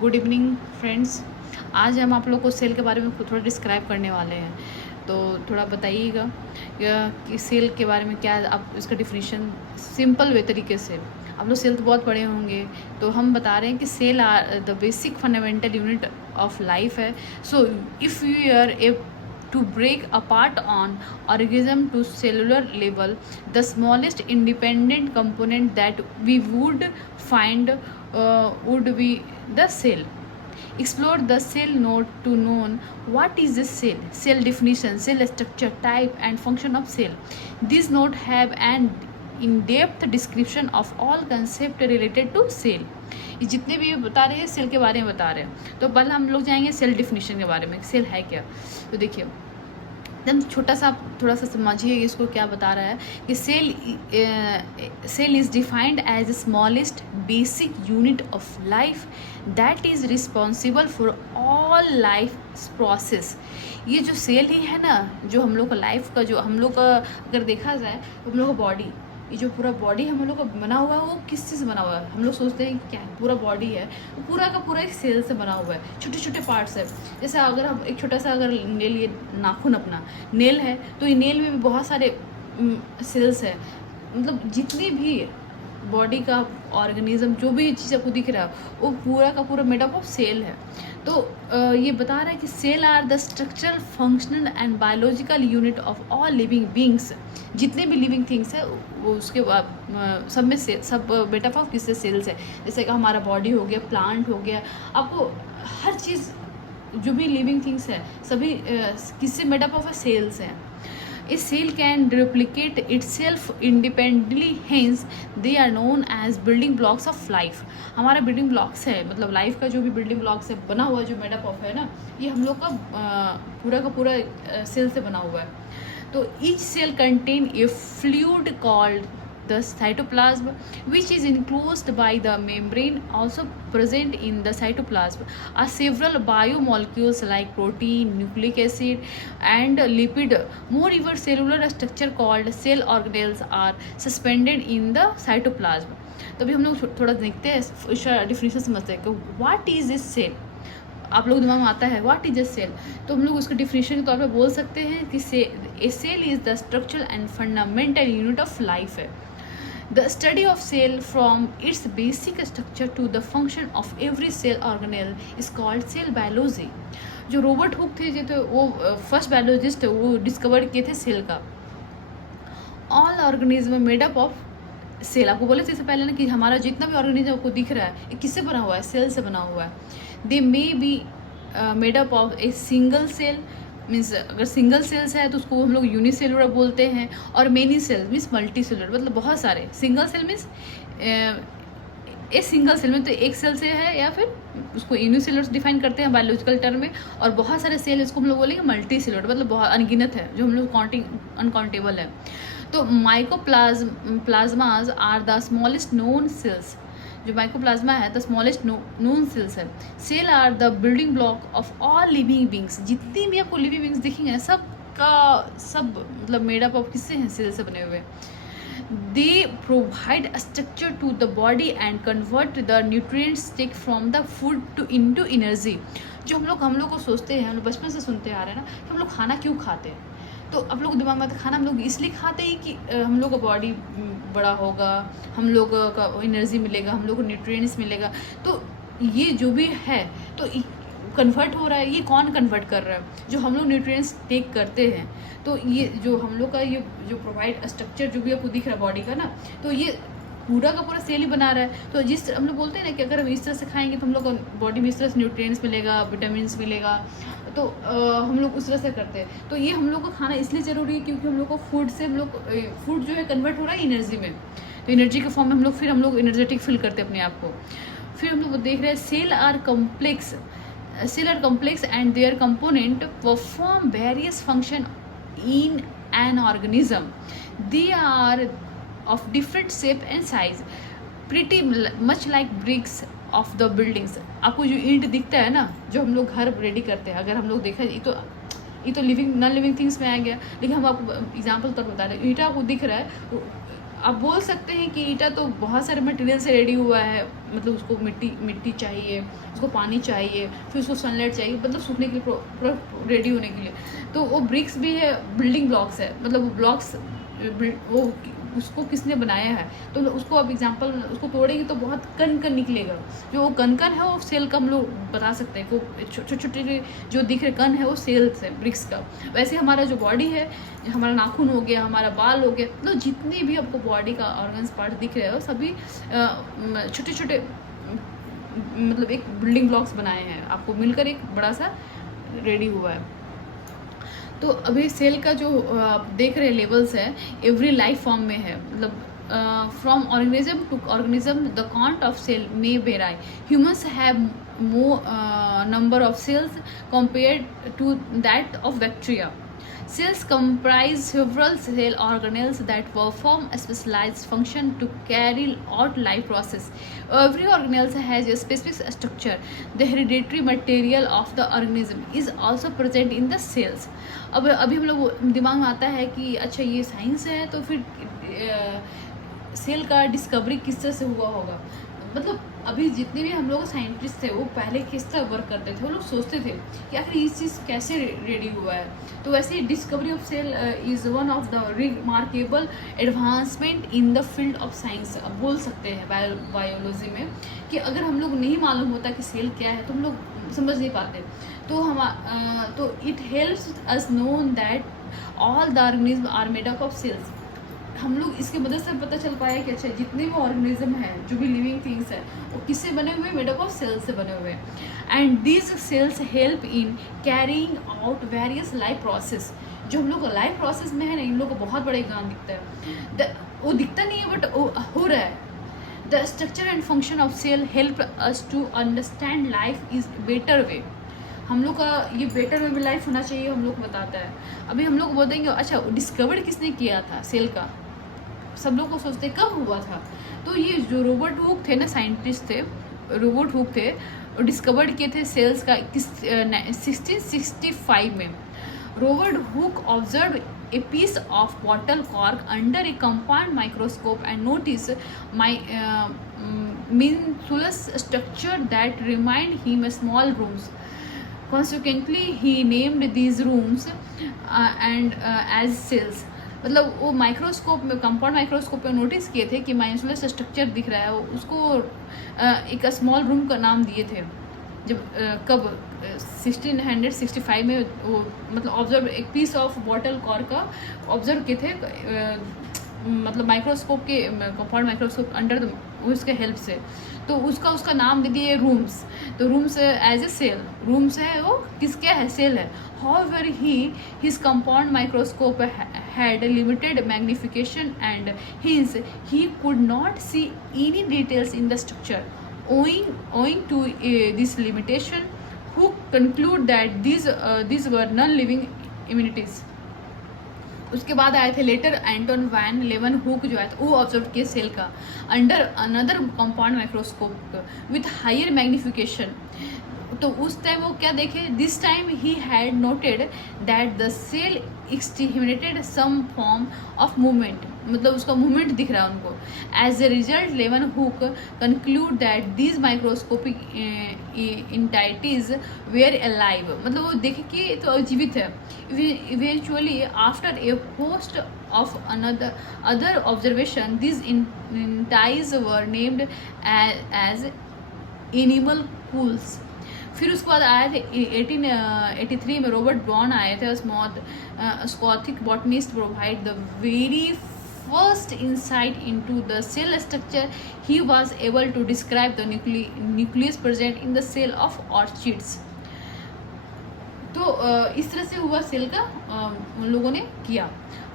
Good evening friends. आज हम आप लोग को सेल के बारे में थोड़ा डिस्क्राइब करने वाले हैं, तो थोड़ा बताइएगा कि सेल के बारे में क्या आप इसका डिफिनीशन सिंपल वे तरीके से। आप लोग सेल तो बहुत पढ़े होंगे, तो हम बता रहे हैं कि cell are the basic fundamental unit of life है। So if you are a to break apart on organism to cellular level, the smallest independent component that we would find would be the cell. Explore the cell node to know what is a cell, cell definition, cell structure, type and function of cell. These nodes have an in-depth description of all concept related to cell. ये जितने भी बता रहे हैं cell के बारे में बता रहे हैं, तो पहले हम लोग जाएंगे सेल डिफिनीशन के बारे में, सेल है क्या। तो देखिए एकदम छोटा सा थोड़ा सा समझिए इसको क्या बता रहा है कि cell is defined as the smallest basic unit of life that is responsible for all life process. ये जो सेल ही है ना, जो हम लोग का लाइफ का, जो हम लोग का अगर देखा जाए तो हम लोग का बॉडी, ये जो पूरा बॉडी हम लोग का बना हुआ है, वो किस चीज़ से बना हुआ है। हम लोग सोचते हैं कि क्या है, पूरा बॉडी है, तो पूरा का पूरा एक सेल से बना हुआ है, छोटे छोटे पार्ट्स है। जैसे अगर हम एक छोटा सा अगर नेल, ये नाखून अपना नेल है, तो ये नेल में भी बहुत सारे सेल्स है। मतलब जितनी भी बॉडी का ऑर्गेनिज्म, जो भी चीज़ आपको दिख रहा है, वो पूरा का पूरा मेड अप ऑफ सेल है। तो ये बता रहा है कि cell are the structural, functional and biological unit of all living beings. जितने भी लिविंग थिंग्स है वो उसके बाद सब में से सब मेड अप ऑफ किससे, सेल्स है। जैसे कि हमारा बॉडी हो गया, प्लांट हो गया, आपको हर चीज़ जो भी लिविंग थिंग्स है सभी किससे मेड अप ऑफ सेल्स हैं। A cell can replicate itself independently, hence they are known as building blocks of life. हमारा बिल्डिंग ब्लॉक्स है, मतलब लाइफ का जो भी बिल्डिंग ब्लॉक्स है बना हुआ, जो मेडअप ऑफ है ना, ये हम लोग का पूरा सेल से बना हुआ है। तो each cell contain a fluid called the cytoplasm, which is enclosed by the membrane. Also present in the cytoplasm are several biomolecules like protein, nucleic acid and lipid. Moreover, cellular structure called cell organelles are suspended in the cytoplasm. तो अभी हम लोग थोड़ा देखते हैं, इसका definition समझते हैं कि व्हाट इज ए सेल। आप लोग दिमाग में आता है व्हाट इज ए सेल, तो हम लोग उसका डिफिनीशन के तौर पे बोल सकते हैं कि a cell is the structural and fundamental unit of life है। The study of cell from its basic structure to the function of every cell organelle is called cell biology. जो रॉबर्ट हुक थे, जो तो वो first biologist, वो discover किए थे cell का। All organism made up of cell. आपको बोले थे इससे पहले ना कि हमारा जितना भी ऑर्गेनिज्म आपको दिख रहा है, ये किससे बना हुआ है, सेल से बना हुआ है। They may be made up of a single cell, means अगर सिंगल सेल्स है तो उसको हम लोग यूनिसेलुलर बोलते हैं, और many cells means multicellular, मतलब बहुत सारे। Single cell means a single cell में तो एक सेल से है, या फिर उसको यूनिसेलुलर डिफाइन करते हैं बायोलॉजिकल टर्म में, और बहुत सारे सेल इसको हम लोग बोलेंगे मल्टी सेलुलर, मतलब बहुत अनगिनत है, जो हम लोग काउंटिंग अनकाउंटेबल है। तो mycoplasmas are the smallest known cells. जो माइकोप्लाज्मा है द स्मॉलेस्ट नोन सेल्स है। Cell are the building block of all living beings. जितनी भी आपको लिविंग बींग्स दिखेंगे ना, सब का सब मतलब मेड अप ऑफ किससे हैं, सेल से बने हुए। They provide structure to the body and convert the nutrients take from the food to into energy. जो हम लोग को सोचते हैं, हम लोग बचपन से सुनते आ रहे हैं ना कि हम लोग खाना क्यों खाते हैं, तो आप लोग दिमाग में आता है खाना हम लोग इसलिए खाते हैं कि हम लोग का बॉडी बड़ा होगा, हम लोग का एनर्जी मिलेगा, हम लोग को न्यूट्रिएंट्स मिलेगा। तो ये जो भी है तो कन्वर्ट हो रहा है, ये कौन कन्वर्ट कर रहा है, जो हम लोग न्यूट्रिएंट्स टेक करते हैं। तो ये जो हम लोग का ये जो प्रोवाइड स्ट्रक्चर जो भी आपको दिख रहा है बॉडी का ना, तो ये पूरा का पूरा सेल ही बना रहा है। तो जिस हम लोग बोलते हैं ना कि अगर हम इस तरह से खाएंगे तो हम लोग को बॉडी में इस तरह से न्यूट्रिएंट्स मिलेगा, विटामिन मिलेगा, तो हम लोग उस तरह से करते हैं। तो ये हम लोग का खाना इसलिए ज़रूरी है क्योंकि हम लोग को फूड जो है कन्वर्ट हो रहा है एनर्जी में, तो एनर्जी के फॉर्म में हम लोग एनर्जेटिक फील करते हैं अपने आप को। फिर हम लोग देख रहे हैं cell are complex and their component perform various function in an organism. They are of different shape and size, pretty much like bricks of the buildings. आपको जो ईंट दिखता है ना, जो हम लोग घर रेडी करते हैं, अगर हम लोग देखा ये तो लिविंग नॉन लिविंग थिंग्स में आ गया, लेकिन हम आपको एग्जांपल तौर पर बता रहे हैं। ईंटा आपको दिख रहा है, आप बोल सकते हैं कि ईटा तो बहुत सारे मटेरियल से रेडी हुआ है, मतलब उसको मिट्टी चाहिए, उसको पानी चाहिए, फिर उसको सनलाइट चाहिए, मतलब सूखने के लिए, पूरा रेडी होने के लिए। तो वो ब्रिक्स भी है, बिल्डिंग ब्लॉक्स है, मतलब वो ब्लॉक्स वो उसको किसने बनाया है, तो उसको अब एग्जांपल उसको तोड़ेंगे तो बहुत कण निकलेगा। जो वो कण है वो सेल का हम लोग बता सकते हैं, वो छोटे छोटे जो दिख रहे कण है वो सेल्स है ब्रिक्स का। वैसे हमारा जो बॉडी है, हमारा नाखून हो गया, हमारा बाल हो गया, मतलब जितने भी आपको बॉडी का ऑर्गन्स पार्ट दिख रहे हो सभी छोटे छोटे मतलब एक बिल्डिंग ब्लॉक्स बनाए हैं, आपको मिलकर एक बड़ा सा रेडी हुआ है। तो अभी सेल का जो आप देख रहे लेवल्स है, एवरी लाइफ फॉर्म में है, मतलब from organism to organism the count of cell may vary. Humans have more number of cells compared to that of bacteria. Cells comprise several cell organelles that perform a specialized function to carry out life process. Every organelle has a specific structure. The hereditary material of the organism is also present in the cells. अब अभी हम लोग दिमाग में आता है कि अच्छा ये साइंस है, तो फिर सेल का डिस्कवरी किस तरह से हुआ होगा। मतलब अभी जितने भी हम लोग साइंटिस्ट थे वो पहले किस तरह वर्क करते थे, वो लोग सोचते थे कि आखिर ये चीज़ कैसे रेडी हुआ है। तो वैसे discovery of cell is one of the remarkable advancement in the field of science. अब बोल सकते हैं बायोलॉजी में कि अगर हम लोग नहीं मालूम होता कि सेल क्या है तो हम लोग समझ नहीं पाते। तो it helps us known that all the organism are made up of cells. हम लोग इसके मदद से पता चल पाया कि अच्छा जितने भी ऑर्गेनिज्म है, जो भी लिविंग थिंग्स है, वो किससे बने हुए, मेड अप ऑफ सेल्स से बने हुए हैं। And these cells help in carrying out various life process. जो हम लोग लाइफ प्रोसेस में है ना, इन लोग को बहुत बड़ा योगदान दिखता है। वो दिखता नहीं है बट हो रहा है। The structure and function of cell help us to understand life is better way. हम लोग का ये बेटर वे में लाइफ होना चाहिए, हम लोग को बताता है। अभी हम लोग बोलेंगे अच्छा डिस्कवर किसने किया था सेल का, सब लोग को सोचते कब हुआ था। तो ये जो रॉबर्ट हुक थे ना, साइंटिस्ट थे, रॉबर्ट हुक थे, डिस्कवर्ड किए थे सेल्स का 1665 में। Robert Hooke observe a piece of bottle cork under a compound microscope and notice minuscule structure that remind him of small rooms. Consequently, he named these rooms as cells. मतलब वो microscope में, compound microscope में notice किए थे कि माइन्यूलस structure दिख रहा है, उसको एक स्मॉल रूम का नाम दिए थे। जब कब 1665 में वो मतलब ऑब्जर्व एक पीस ऑफ बॉटल कॉर्क का ऑब्जर्व किए थे, मतलब माइक्रोस्कोप के, कंपाउंड माइक्रोस्कोप अंडर उसके हेल्प से। तो उसका नाम दे दिए रूम्स। तो rooms as a cell, rooms है वो किसके है, सेल है। However, his compound microscope had limited magnification and hence he could not see any details in the structure. Owing to this limitation, Hooke concluded that these were non-living entities. उसके बाद आए थे later Anton van Leeuwenhoek जो आया था, वो observe किए cell का under another compound microscope with higher magnification. तो उस टाइम वो क्या देखे, this time he had noted that the cell exhibited some form of movement, मतलब उसका मूवमेंट दिख रहा है उनको। As a result Leeuwenhoek concluded that these microscopic entities were alive, मतलब वो देखे कि तो जीवित है। Eventually after a host of other observation this entities were named as animalcules. फिर उसके बाद आए थे 1883 में रॉबर्ट ब्राउन आए थे, Scottish botanist, provide the very first insight into the cell structure. He was able to describe the nucleus present in the cell of orchids. तो इस तरह से हुआ सेल का उन लोगों ने किया।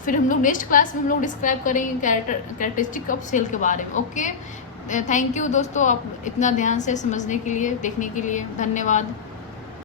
फिर हम लोग नेक्स्ट क्लास में हम लोग डिस्क्राइब करेंगे कैरेक्टरिस्टिक ऑफ सेल के बारे में। ओके, थैंक यू दोस्तों, आप इतना ध्यान से समझने के लिए, देखने के लिए धन्यवाद।